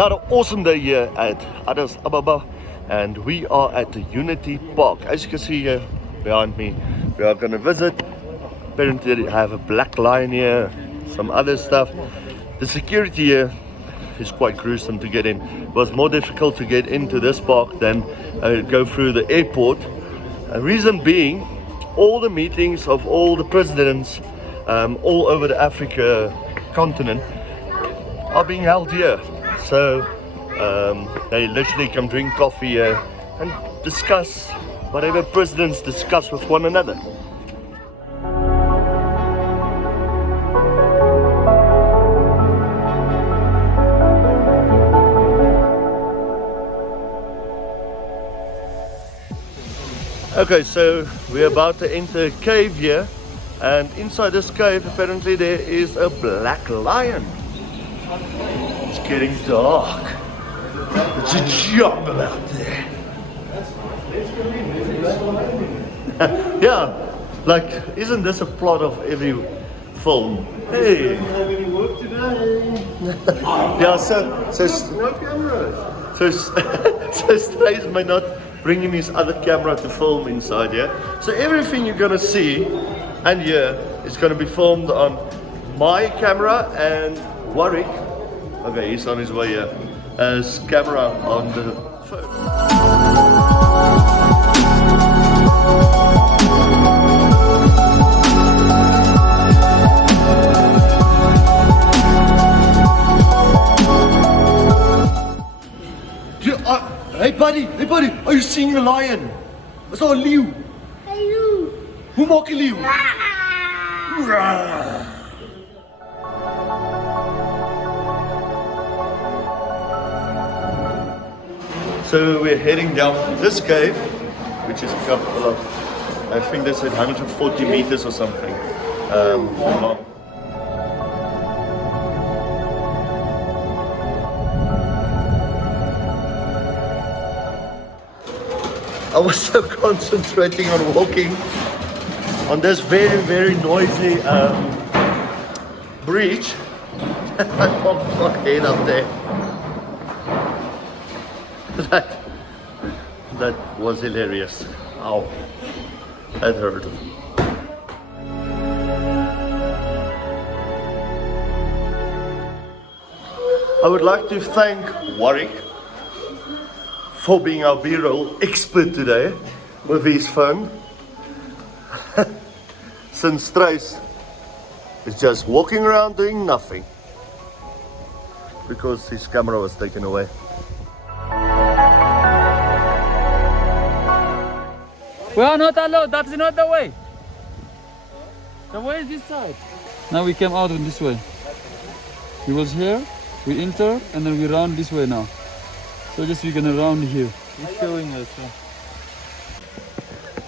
Another awesome day here at Addis Ababa, and we are at the Unity Park. As you can see here behind me, we are going to visit. Apparently they have a black lion here, some other stuff. The security here is quite gruesome to get in. It was more difficult to get into this park than go through the airport. A reason being, all the meetings of all the presidents all over the Africa continent are being held here. So they literally come drink coffee here and discuss whatever presidents discuss with one another. Okay, so we're about to enter a cave here, and inside this cave apparently there is a black lion. It's getting dark. It's a jungle out there. Yeah, like, isn't this a plot of every film? Hey. Having work today. Yeah, so no cameras. So Strays may not bring him his other camera to film inside here. So everything you're gonna see and hear is gonna be filmed on my camera and Warwick. Okay, he's on his way here. His camera on the phone. Hey buddy, are you seeing a lion? I saw a leeu. Hey you! Hoe maak je leeu? So we're heading down this cave, which is a couple of, I think they said 140 meters or something long. I was so concentrating on walking on this very, very noisy bridge. I popped my head up there. That was hilarious. Ow, that hurt. I would like to thank Warwick for being our B-roll expert today with his phone. Since Trace is just walking around doing nothing because his camera was taken away. We are not allowed, that's not the way. The way is this side. Now we came out in this way. We was here, we enter, and then we round this way now. So just we're gonna round here. He's showing us.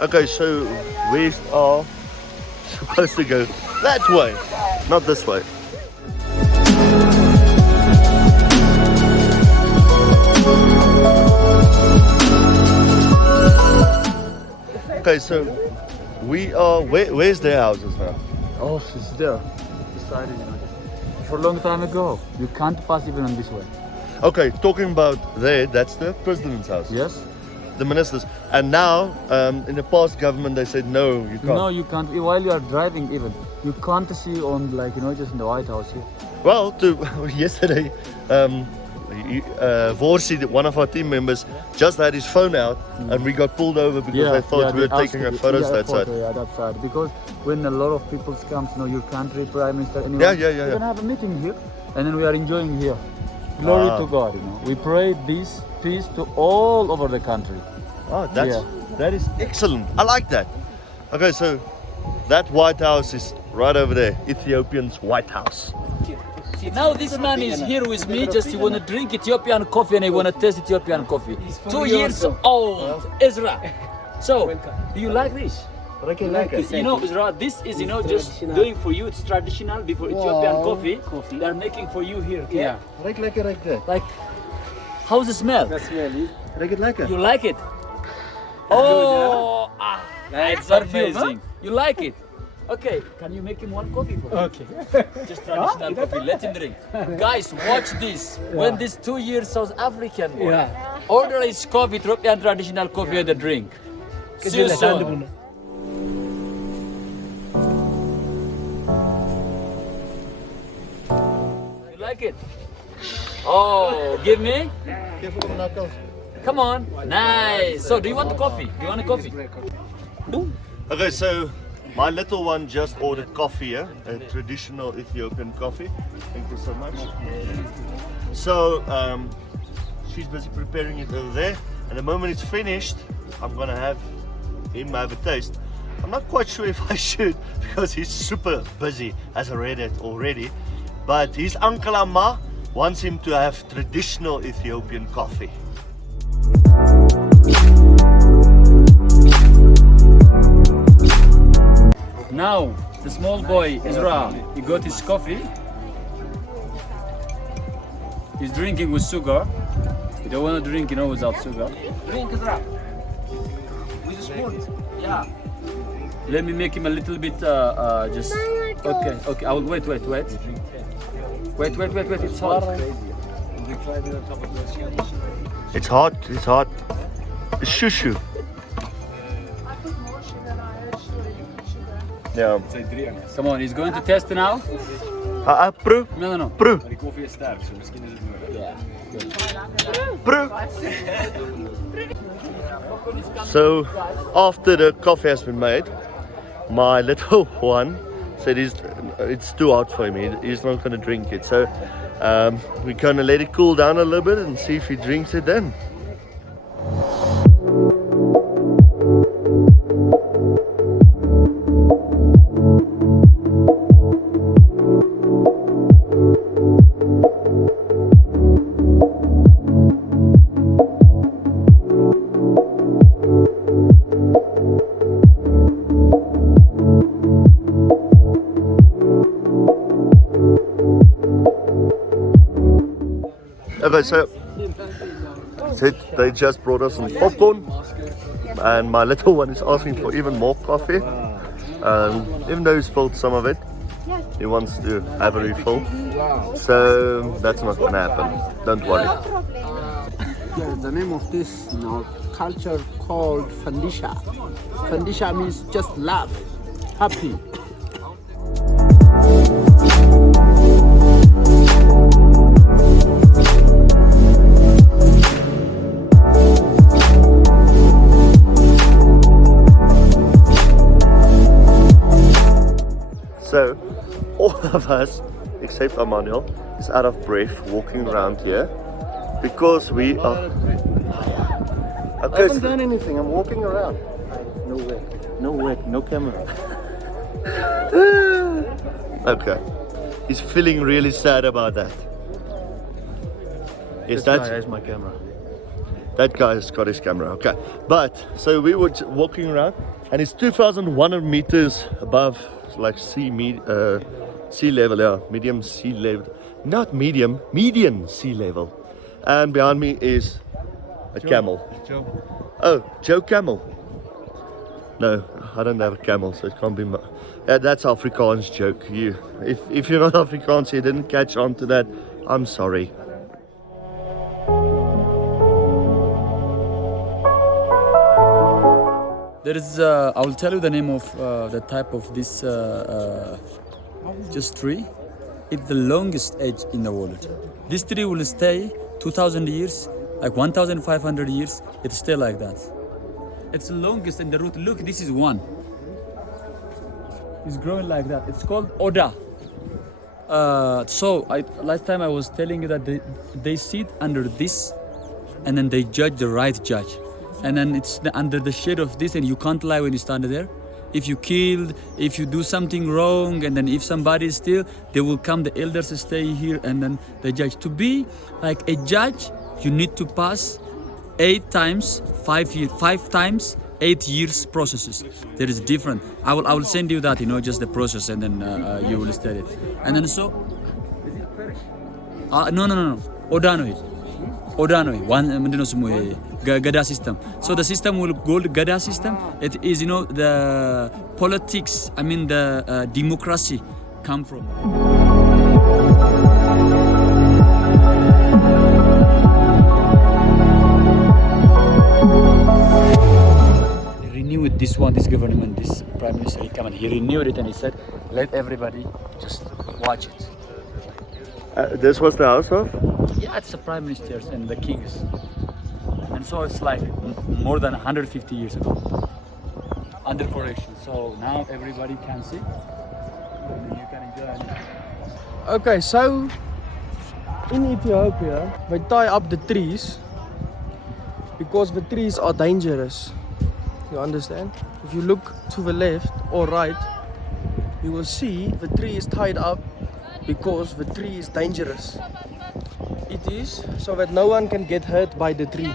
Okay, so we are supposed to go that way, not this way. Okay, so we are, where's their houses now? Oh, she's there. Decided, for a long time ago. You can't pass even on this way. Okay, talking about there, that's the president's house. Yes. The ministers. And now, in the past government, they said no, you can't. No, you can't. While you are driving, even you can't see on, like, just in the White House here. Well, yesterday, Vorsi, one of our team members, just had his phone out, and we got pulled over because they thought we were taking our photos that side. Yeah, that side. Because when a lot of people come to know your country, Prime Minister, anyone, we're gonna have a meeting here, and then we are enjoying here. Glory to God, We pray peace to all over the country. Oh, that is excellent. I like that. Okay, so that White House is right over there. Ethiopian's White House. Now this man is here with me, just he want to drink Ethiopian coffee and he want to taste Ethiopian coffee. 2 years old, Ezra. So, do you like this? Ezra, this is, just doing for you, it's traditional before Ethiopian coffee. They are making for you here, okay? Yeah. Like, how's the smell? The smell is. You like it? Oh, it's amazing. You like it? Okay, can you make him one coffee for me? Okay. Just traditional coffee. Let him drink. Guys, watch this. When this 2 years South African boy Yeah. order his coffee, Ethiopian traditional coffee and a drink. See you soon. You like it? Oh, give me. Come on. Nice. So, do you want a coffee? Do you want a coffee? Okay, so my little one just ordered coffee here, a traditional Ethiopian coffee. Thank you so much. So she's busy preparing it over there, and the moment it's finished, I'm gonna have him have a taste. I'm not quite sure if I should because he's super busy, as I read it already. But his uncle Amma wants him to have traditional Ethiopian coffee. Now, the small boy, Ezra, he got his coffee. He's drinking with sugar. You don't want to drink, without sugar. Drink, Ezra. With a spoon. Yeah. Let me make him a little bit, just... Okay, I will wait. Wait, it's hot. It's hot. Shushu. Yeah. Come on, he's going to test now. Pro. No. Pro. Maar die koffie is sterk, so misschien is het moeilijk. Yeah. Pro. So, after the coffee has been made, my little one said it's too hot for him. He's not going to drink it. So, we're going to let it cool down a little bit and see if he drinks it then. Okay, so they just brought us some popcorn, and my little one is asking for even more coffee. Even though he's filled some of it, he wants to have a refill. So that's not going to happen. Don't worry. Yeah, the name of this culture called Fandisha. Fandisha means just laugh, happy. So, all of us, except Emmanuel, is out of breath walking around here because we are. I haven't done anything. I'm walking around. No work, no camera. Okay. He's feeling really sad about that. Is This guy has my camera. That guy's got his camera, okay. But, so we were walking around, and it's 2,100 meters above, like sea level, yeah, medium sea level. Not medium, median sea level. And behind me is a camel. Joe. Oh, Joe Camel. No, I don't have a camel, so it can't be. That's Afrikaans joke. If you're not Afrikaans, you didn't catch on to that. I'm sorry. There is, I will tell you the name of the type of this just tree. It's the longest edge in the world. This tree will stay 2,000 years, like 1,500 years. It stay like that. It's the longest in the root. Look, this is one. It's growing like that. It's called Oda. Last time I was telling you that they sit under this, and then they judge the right judge. And then it's under the shade of this, and you can't lie when you stand there. If you killed, if you do something wrong, and then if somebody is still, they will come, the elders stay here, and then the judge. To be like a judge, you need to pass 8 times 8 years processes. There is different. I will send you that, just the process, and then you will study it. And then so, no. Odano is. ኦዳ ነው ምንድነው ስሙ ገዳ ሲስተም so the system will called ገዳ system it is the politics I mean the democracy come from renewed this government, this prime minister, he came and he renewed it and he said, let everybody just watch it. This was the house of? Yeah, it's the prime ministers and the kings. And so it's like more than 150 years ago, under correction. So now everybody can see and you can enjoy it. Okay, so in Ethiopia, we tie up the trees because the trees are dangerous. You understand? If you look to the left or right, you will see the tree is tied up because the tree is dangerous. It is so that no one can get hurt by the tree.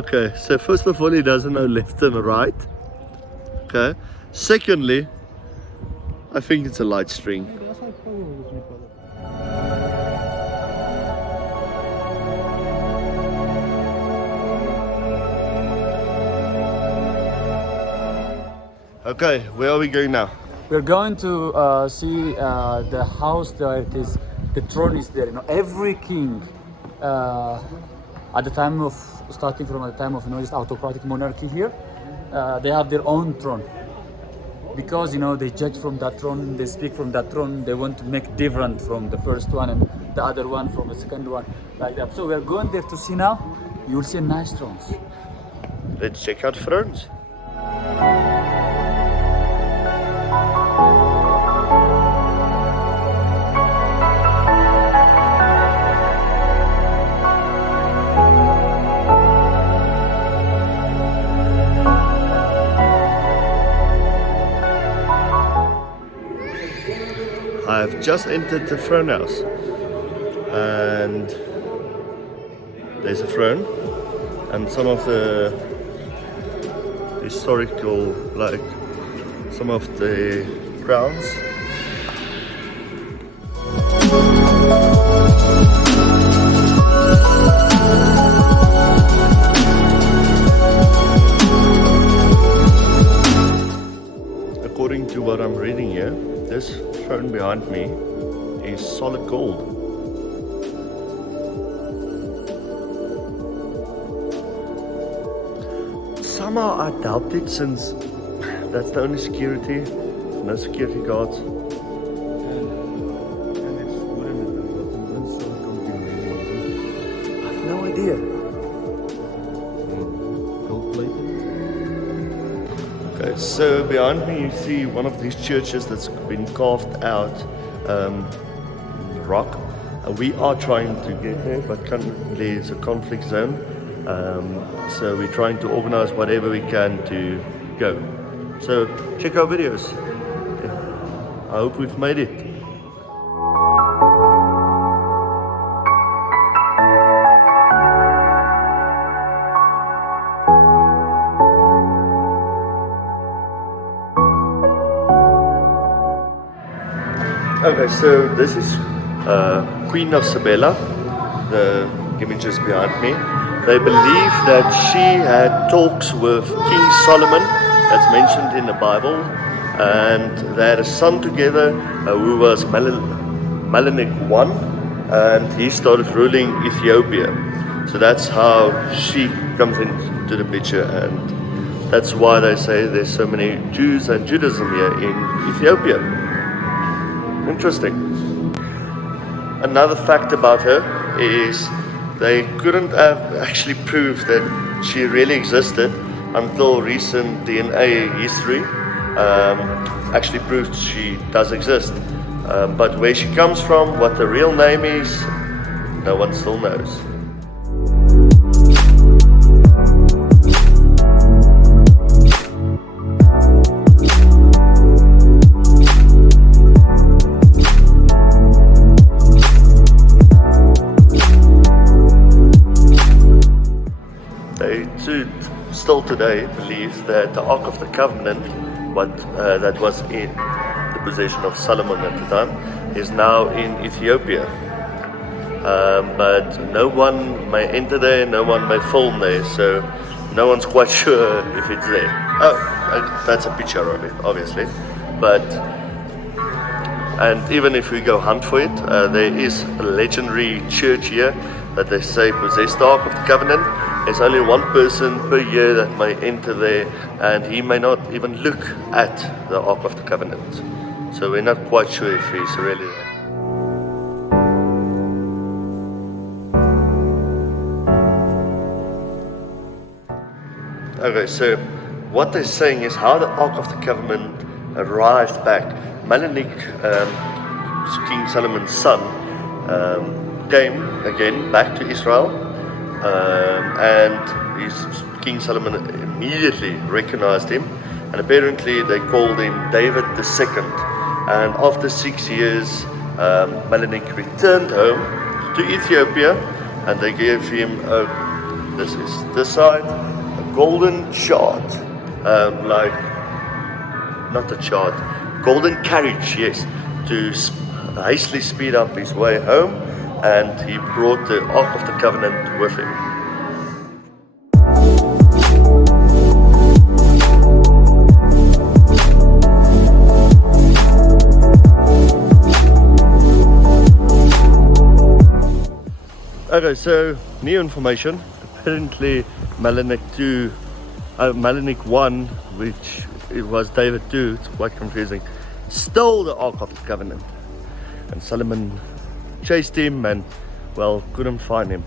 Okay, so first of all, he doesn't know left and right. Okay. Secondly, I think it's a light string. Okay, where are we going now? We're going to see the house there. It is the throne is there. Every king at the time of starting from the time of this autocratic monarchy here, they have their own throne because they judge from that throne, they speak from that throne. They want to make different from the first one and the other one from the second one, like that. So we're going there to see now. You will see nice thrones. Let's check out thrones. I've just entered the throne house and there's a throne and some of the historical, like some of the crowns. According to what I'm reading here, this throne behind me is solid gold. Somehow I doubt it since that's the only security, no security guards. I have no idea. Okay, so behind me you see one of these churches that's been carved out in the rock. We are trying to get there, but currently it's a conflict zone. So we're trying to organize whatever we can to go. So check our videos. I hope we've made it. Okay, so this is Queen of Sabella, the images behind me. They believe that she had talks with King Solomon, that's mentioned in the Bible, and they had a son together who was Melanic I, and he started ruling Ethiopia. So that's how she comes into the picture, and that's why they say there's so many Jews and Judaism here in Ethiopia. Interesting. Another fact about her is they couldn't have actually proved that she really existed until recent DNA history actually proved she does exist. But where she comes from, what the real name is, no one still knows. Still today believe that the Ark of the Covenant what that was in the possession of Solomon at the time, is now in Ethiopia. But no one may enter there, no one may film there, so no one's quite sure if it's there. Oh, that's a picture of it, obviously. But, and even if we go hunt for it, there is a legendary church here that they say possessed the Ark of the Covenant. There's only one person per year that may enter there, and he may not even look at the Ark of the Covenant. So we're not quite sure if he's really there. Okay, so what they're saying is how the Ark of the Covenant arrived back. Melanic, King Solomon's son, came again back to Israel, and King Solomon immediately recognized him, and apparently they called him David II. And after 6 years, Melanic returned home to Ethiopia, and they gave him this is this side, a golden shard, not a chart, golden carriage, yes, to hastily speed up his way home, and he brought the Ark of the Covenant with him. Okay, so new information. Apparently Melanic I, which it was David II, it's quite confusing, stole the Ark of the Covenant, and Solomon chased him and, well, couldn't find him.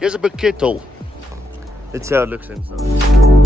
Here's a big kettle. Let's see how it looks inside.